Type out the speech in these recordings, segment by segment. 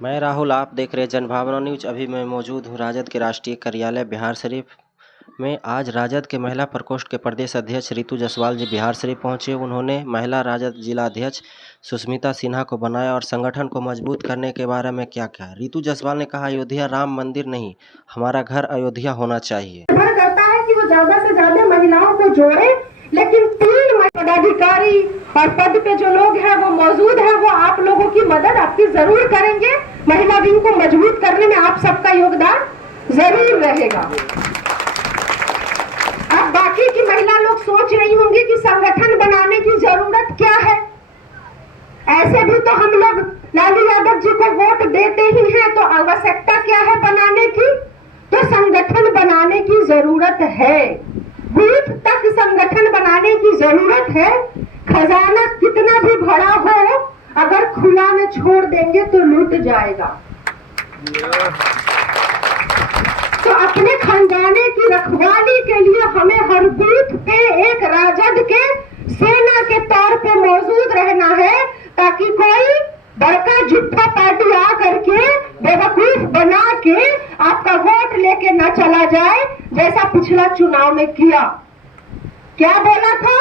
मैं राहुल, आप देख रहे हैं जनभावना न्यूज। अभी मैं मौजूद हूँ राजद के राष्ट्रीय कार्यालय बिहार शरीफ में। आज राजद के महिला प्रकोष्ठ के प्रदेश अध्यक्ष रितु जायसवाल जी बिहार शरीफ पहुंचे। उन्होंने महिला राजद जिला अध्यक्ष सुष्मिता सिन्हा को बनाया और संगठन को मजबूत करने के बारे में क्या कहा। रितु जायसवाल ने कहा, अयोध्या राम मंदिर नहीं, हमारा घर अयोध्या होना चाहिए। निर्भर करता है कि वो ज्यादा से ज्यादा महिलाओं को जोड़े, लेकिन 3 पदाधिकारी और पद पे जो लोग हैं वो मौजूद हैं, वो आप लोगों की मदद आपकी जरूर करेंगे। महिला विंग को मजबूत करने में आप सबका योगदान जरूर रहेगा। अब बाकी की महिला लोग सोच रही होंगी कि संगठन बनाने की जरूरत क्या है। ऐसे भी तो हम लोग लालू यादव जी को वोट देते ही हैं, तो आवश्यकता क्या है बनाने की? तो संगठन बनाने की जरूरत है, बूथ तक संगठन बनाने की जरूरत है। खजाना कितना भी भरा हो, अगर खुला में छोड़ देंगे तो लूट जाएगा। तो अपने खजाने की रखवाली के लिए हमें हर बूथ पे एक राजद के सेना के तौर पे मौजूद रहना है, ताकि कोई बड़का झूठा पार्टी आ करके बेवकूफ बना के आपका वोट लेके न चला जाए, जैसा पिछला चुनाव में किया। क्या बोला था?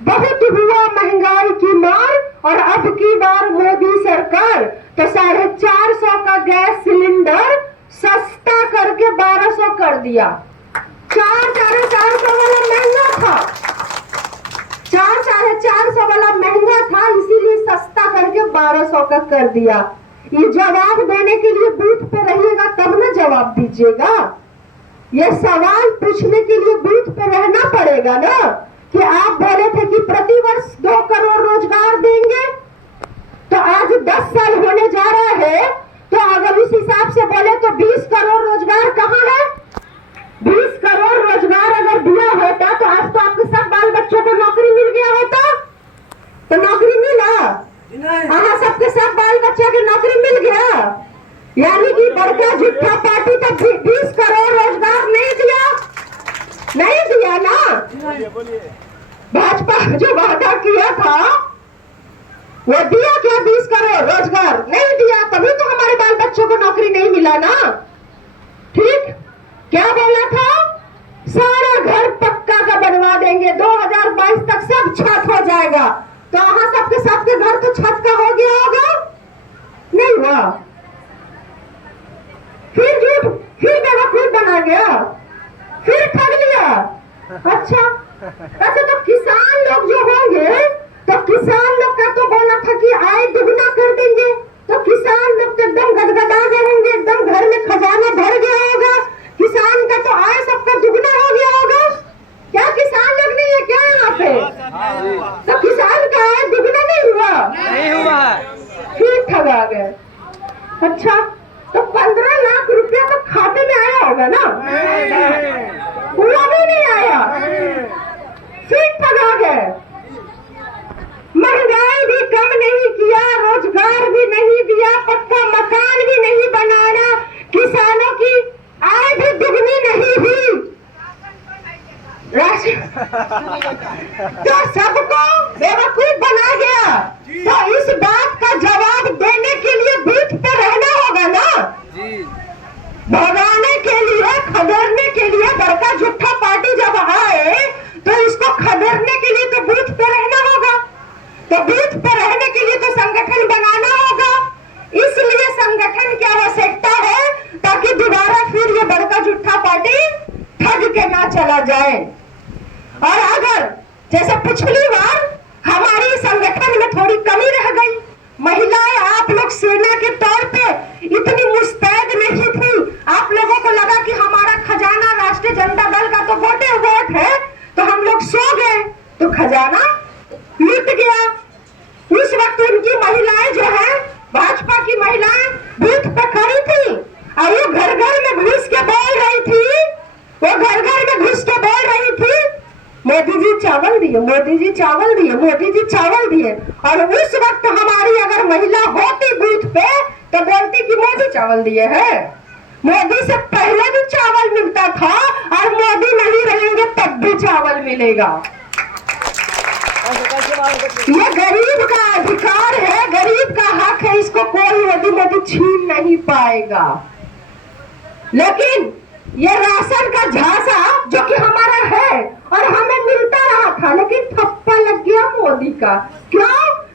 बहुत हुआ महंगाई की मार और अब की बार मोदी सरकार, तो 450 का गैस सिलेंडर सस्ता करके 1200 कर दिया। 400 वाला महंगा था, 400 वाला महंगा था, इसीलिए सस्ता करके 1200 का कर दिया। ये जवाब देने के लिए बूथ पे रहिएगा तब ना जवाब दीजिएगा। ये सवाल पूछने के लिए बूथ पे रहना पड़ेगा ना, कि आप बोले थे कि प्रतिवर्ष 2 करोड़ रोजगार देंगे, तो आज 10 साल होने जा रहा है, तो अगर इस हिसाब से बोले तो 20 करोड़ रोजगार कहाँ है? 20 करोड़ रोजगार अगर दिया होता तो आज तो आपके सब बाल बच्चों को नौकरी मिल गया होता। तो नौकरी मिला, हाँ, सबके सब बाल बच्चों की नौकरी मिल गया। यानी कि बड़का झूठा पार्टी तो 20 करोड़ रोजगार नहीं दिया ना। भाजपा जो वादा किया था वो दिया क्या? 20 करोड़ रोजगार नहीं दिया, तभी तो हमारे बाल बच्चों को नौकरी नहीं मिला ना। ठीक, क्या बोला था? सारा घर पक्का का बनवा देंगे, 2022 तक सब छत हो जाएगा। तो वहां सबके घर तो छत का हो गया होगा? नहीं हुआ। फिर झूठ, फिर बेवकूफ बना गया, फिर ठग लिया। अच्छा, तो किसान लोग जो होंगे, तो किसान लोग का तो बोला था कि आय दुगना कर देंगे, तो किसान लोग तो एकदम गदगदा गए होंगे, एकदम घर में खजाना भर गया होगा, किसान का तो आय सबका दुगना हो गया होगा। क्या किसान लोग नहीं है क्या यहाँ पे? तो किसान का आय दुगना नहीं हुआ, फिर ठगा गए। अच्छा, तो 15 लाख रुपया तो खाते में आया होगा ना? हुआ भी नहीं आया, फिर ठगा गए। महंगाई भी कम नहीं किया, रोजगार भी नहीं दिया, पक्का मकान भी नहीं बनाया, किसानों की आय भी दुगनी नहीं हुई। तो सबको बेवकूफ बना गया। तो इस बात का जवाब देने के लिए बूथ पे रहना होगा ना, भगाने के लिए, खदेड़ने के लिए। बड़का झूठा पार्टी जब आए तो इसको खदेड़ने के लिए तो बूथ पे रहना होगा, तो बूथ पे रहने के लिए तो संगठन बनाना होगा। इसलिए संगठन की आवश्यकता है, ताकि दोबारा फिर ये बड़का झूठा पार्टी ठग के ना चला जाए। और अगर जैसे पिछली बार हमारी संगठन में थोड़ी कमी रह गई, महिलाएं आप लोग सेना के तौर पे इतनी मुस्तैद नहीं थी, आप लोगों को लगा कि हमारा खजाना राष्ट्रीय जनता दल का तो वोट है, तो हम लोग सो गए, तो खजाना लूट गया। उस वक्त उनकी महिलाएं जो है, भाजपा की महिलाएं बूथ पे खड़ी थी और वो घर में घुस के बोल रही थी, मोदी जी चावल दिए, मोदी जी चावल दिए, मोदी जी चावल दिए। और उस वक्त हमारी अगर महिला होती बूथ पे तो बोलती कि मोदी चावल दिए है। मोदी से पहले भी चावल मिलता था और मोदी नहीं रहेंगे तब भी चावल मिलेगा। ये गरीब का अधिकार है, गरीब का हक है, इसको कोई मोदी छीन नहीं पाएगा। लेकिन ये राशन का झांसा जो कि हमारा है और हमें मिलता रहा था, लेकिन ठप्पा लग गया मोदी का। क्यों?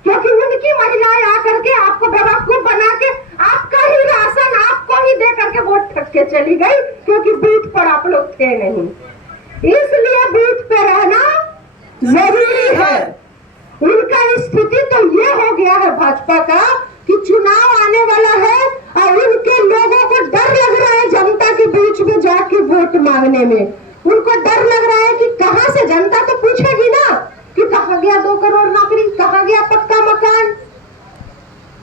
क्योंकि उनकी महिलाएं आकर के आपको बेवकूफ बना के आपका ही राशन आपको ही दे करके वोट ठग के चली गई, क्योंकि बूथ पर आप लोग थे नहीं। इसलिए बूथ पे रहना जरूरी है। उनका स्थिति तो ये हो गया है भाजपा का कि चुनाव आने वाला है और उनके लोगों को डर लग रहा है जनता के बीच में जाके वोट मांगने में। उनको डर लग रहा है कि कहां से, जनता तो पूछेगी ना कि कहां गया 2 करोड़ नौकरी, कहां गया पक्का मकान,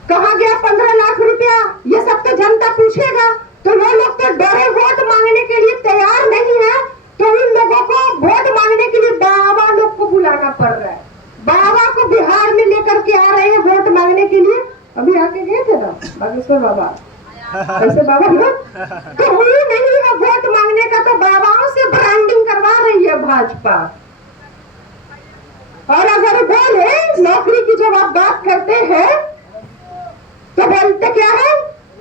कहां गया 15 लाख रुपया, ये सब तो जनता पूछेगा। तो वो लोग तो डरे वोट मांगने के लिए तैयार नहीं है, तो इन लोगों को वोट मांगने के लिए बाबा लोग को बुलाना पड़ रहा है। बाबा को बिहार में लेकर के आ रहे हैं वोट मांगने के लिए। अभी आके गए थे ना बागेश्वर बाबा, ऐसे बाबा लोग तो हुई नहीं है वोट मांगने का, तो बाबाओं से ब्रांडिंग करवा रही है भाजपा। और अगर बोले नौकरी की जब आप बात करते हैं तो बोलते क्या है,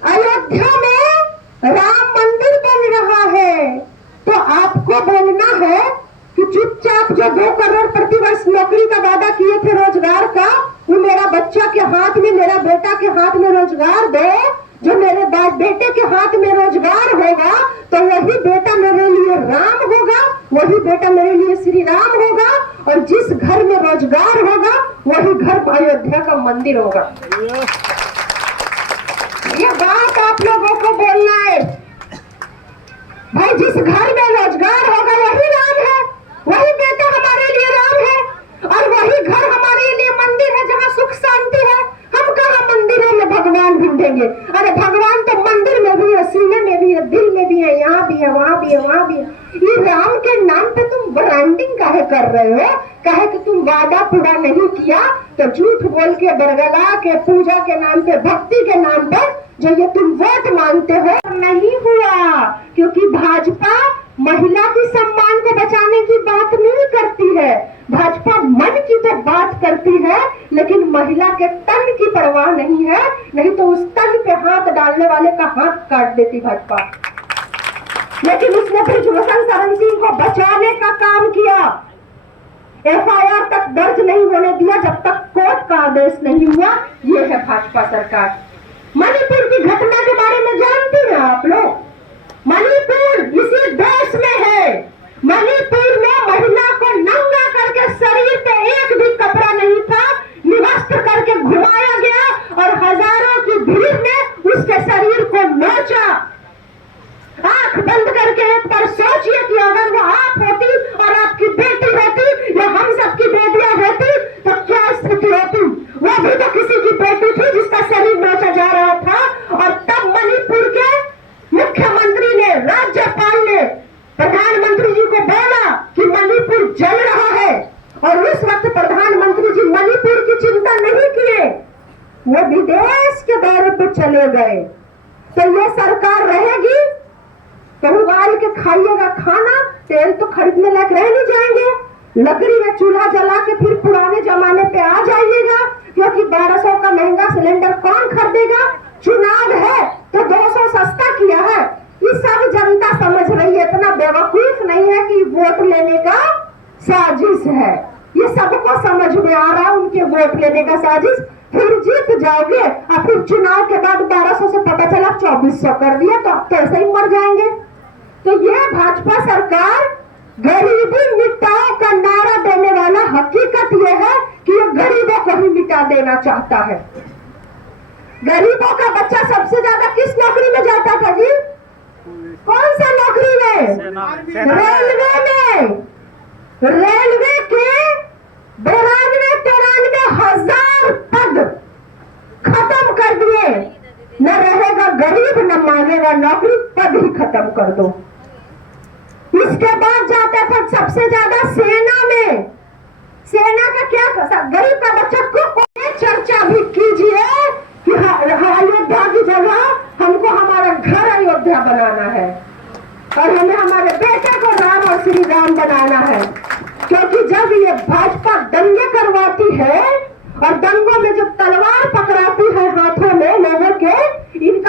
अयोध्या में राम मंदिर बन रहा है। तो आपको बोलना है कि चुपचाप जो 2 करोड़ प्रतिवर्ष नौकरी का वादा किए थे रोजगार का, वो मेरा बच्चा के हाथ में, मेरा बेटा के हाथ में रोजगार दो। जो मेरे बेटे के हाथ में रोजगार होगा तो वही बेटा मेरे लिए राम होगा, वही बेटा मेरे लिए श्री राम होगा, और जिस घर में रोजगार होगा वही घर अयोध्या का मंदिर होगा। ये बात आप लोगों को बोलना है भाई। जिस घर में रोजगार होगा वही राम है, वही बेटा हमारे लिए राम है, और वही घर हमारे लिए मंदिर है जहाँ सुख शांति है। हम कहाँ मंदिरों में भगवान ढूंढेंगे? अरे भगवान तो मंदिर में भी है, सीने में भी है, दिल में भी है, यहाँ भी है, वहाँ भी है, वहाँ भी है। ये राम के नाम पे तुम ब्रांडिंग काहे कर रहे हो? काहे कि तुम वादा पूरा नहीं किया तो झूठ बोल के, बरगला के, पूजा के नाम पे, भक्ति के नाम पे जो ये तुम वोट मांगते हो, नहीं हुआ। क्योंकि भाजपा महिला की सम्मान को बचाने की बात नहीं करती है, भाजपा मन की तो बात करती है, लेकिन महिला के तन की परवाह नहीं है। नहीं तो उस तन पे हाथ डालने वाले का हाथ काट देती भाजपा। लेकिन उसने ब्रिजभूषण शरण सिंह को बचाने का काम किया। FIR तक दर्ज नहीं होने दिया जब तक कोर्ट का आदेश नहीं हुआ। ये है भाजपा सरकार। मणिपुर की घटना के बारे में जानते हैं आप लोग? मणिपुर इसी देश में है। मणिपुर में महिला को नंगा करके शरीर पे एक भी कपड़ा नहीं था, निवस्त्र करके घुमाया गया और हजारों की भीड़ ने उसके शरीर को नोचा। आंख बंद करके एक बार सोचिए कि अगर वो आप होती और आपकी बेटी होती या हम सबकी बेटियां होती तो क्या स्थिति होती? वो भी तो किसी की बेटी थी जिसका शरीर नोचा जा रहा था। और तब मणिपुर के मुख्यमंत्री ने, राज्यपाल ने प्रधानमंत्री जी को बोला कि मणिपुर जल रहा है, और उस वक्त प्रधानमंत्री जी मणिपुर की चिंता नहीं किए, वो विदेश के दौरे पर चले गए। तो ये सरकार रहेगी तो उबाल के खाइएगा खाना, तेल तो खरीदने लायक रह नहीं जाएंगे। लकड़ी में चूल्हा जला के फिर पुराने जमाने पे आ जाइएगा, क्योंकि 1200 का महंगा सिलेंडर कौन खरीदेगा? चुनाव है तो 200 सस्ता किया है। ये सब जनता समझ रही है, इतना बेवकूफ नहीं है कि वोट लेने का साजिश है। ये सबको समझ में आ रहा है उनके वोट लेने का साजिश। फिर जीत जाओगे और फिर चुनाव के बाद 1200 से पता चला 2400 कर दिया तो आप तो ऐसे ही मर जाएंगे। तो ये भाजपा सरकार गरीबी मिटाओ का नारा देने वाला हकीकत ये है कि ये गरीबों को ही मिटा देना चाहता है। गरीबों का बच्चा सबसे ज्यादा किस नौकरी में जाता था जी? कौन सा नौकरी में? रेलवे में। रेलवे के 92-93 हजार पद खत्म कर दिए। न रहेगा गरीब न मांगेगा नौकरी, पद ही खत्म कर दो। इसके बाद जाता था सबसे ज्यादा सेना में। सेना का क्या, गरीब का बच्चा को चर्चा भी कीजिए कि अयोध्या की जगह हमको हमारा घर अयोध्या बनाना है और हमें हमारे बेटे को राम और श्री राम बनाना है। क्योंकि जब ये भाजपा दंगे करवाती है और दंगों में जब तलवार पकड़ाती है हाथों में लोगों के, इन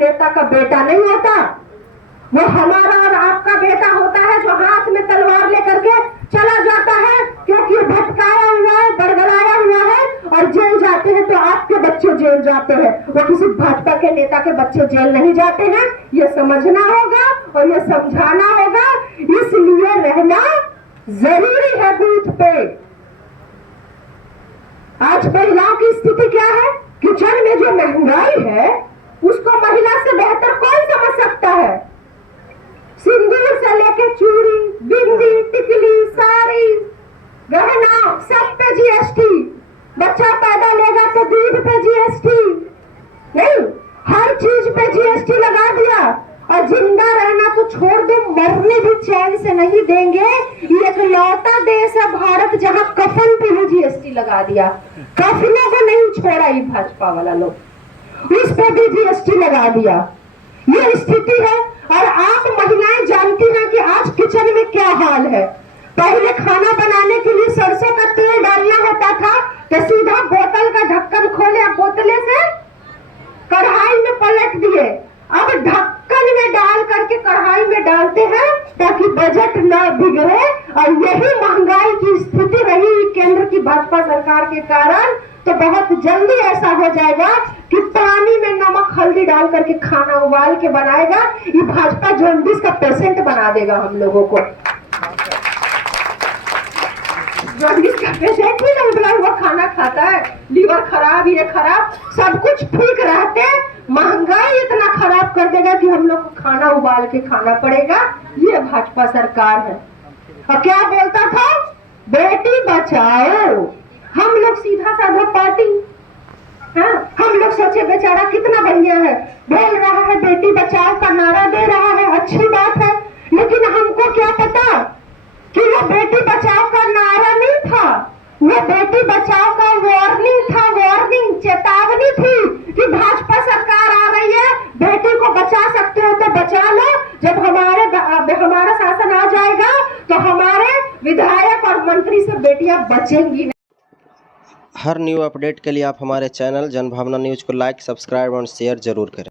नेता का बेटा नहीं होता, वो हमारा और आपका बेटा होता है जो हाथ में तलवार लेकर के चला जाता है, क्योंकि भटकाया हुआ है, बड़बड़ाया हुआ है और जेल जाते हैं तो आपके बच्चे जेल जाते हैं, वो किसी भाजपा के नेता के बच्चे जेल नहीं जाते हैं। ये समझना होगा और ये समझाना होगा, इसलिए रहना जरूरी है बूथ पे। आज महिलाओं की स्थिति क्या है? किचन में जो महंगाई है उसको महिला से बेहतर कौन समझ सकता है? सिंदूर से लेके चूड़ी, बिंदी, टिकली, साड़ी, गहना, सब पे जीएसटी। बच्चा पैदा लेगा तो दूध पे जीएसटी, नहीं, हर चीज पे जीएसटी लगा दिया। और जिंदा रहना तो छोड़ दो, मरने भी चैन से नहीं देंगे। ये एक लौता देश है भारत जहां कफन पे भी जीएसटी लगा दिया। कफनों को नहीं छोड़ा ये भाजपा वाला लोग, इस पे भी जीएसटी लगा दिया। ये स्थिति है। और आप महिलाएं जानती हैं कि आज किचन में क्या हाल है। पहले खाना बनाने के लिए सरसों का तेल डालना होता था तो सीधा बोतल का ढक्कन खोले, बोतले से कढ़ाई में पलट दिए। अब ढक्कन में डाल करके कढ़ाई में डालते हैं ताकि बजट न बिगड़े। और यही महंगाई की स्थिति रही केंद्र की भाजपा सरकार के कारण। तो बहुत जल्दी ऐसा हो जाएगा कि पानी में नमक हल्दी डाल करके खाना उबाल के बनाएगा। ये भाजपा जॉन्डिस का पेशेंट बना देगा हम लोगों को। जॉन्डिस का पेशेंट ही नहीं उबला हुआ खाना खाता है, लीवर खराब, ये खराब, सब कुछ ठीक रहते, महंगाई इतना खराब कर देगा कि हम लोग को खाना उबाल के खाना पड़ेगा। ये भाजपा सरकार है। और क्या बोलता था? बेटी बचाओ। हम लोग सीधा साधा पार्टी, हाँ, हम लोग सोचे बेचारा कितना बढ़िया है, बोल रहा है बेटी बचाओ का नारा दे रहा है, अच्छी बात है। लेकिन हमको क्या पता कि वो बेटी बचाओ का नारा नहीं था, वो बेटी बचाओ का वार्निंग था। वार्निंग, चेतावनी थी कि भाजपा सरकार आ रही है, बेटी को बचा सकते हो तो बचा लो। जब हमारा शासन आ जाएगा तो हमारे विधायक और मंत्री से बेटियां बचेंगी नहीं। हर न्यू अपडेट के लिए आप हमारे चैनल जनभावना न्यूज़ को लाइक, सब्सक्राइब और शेयर जरूर करें।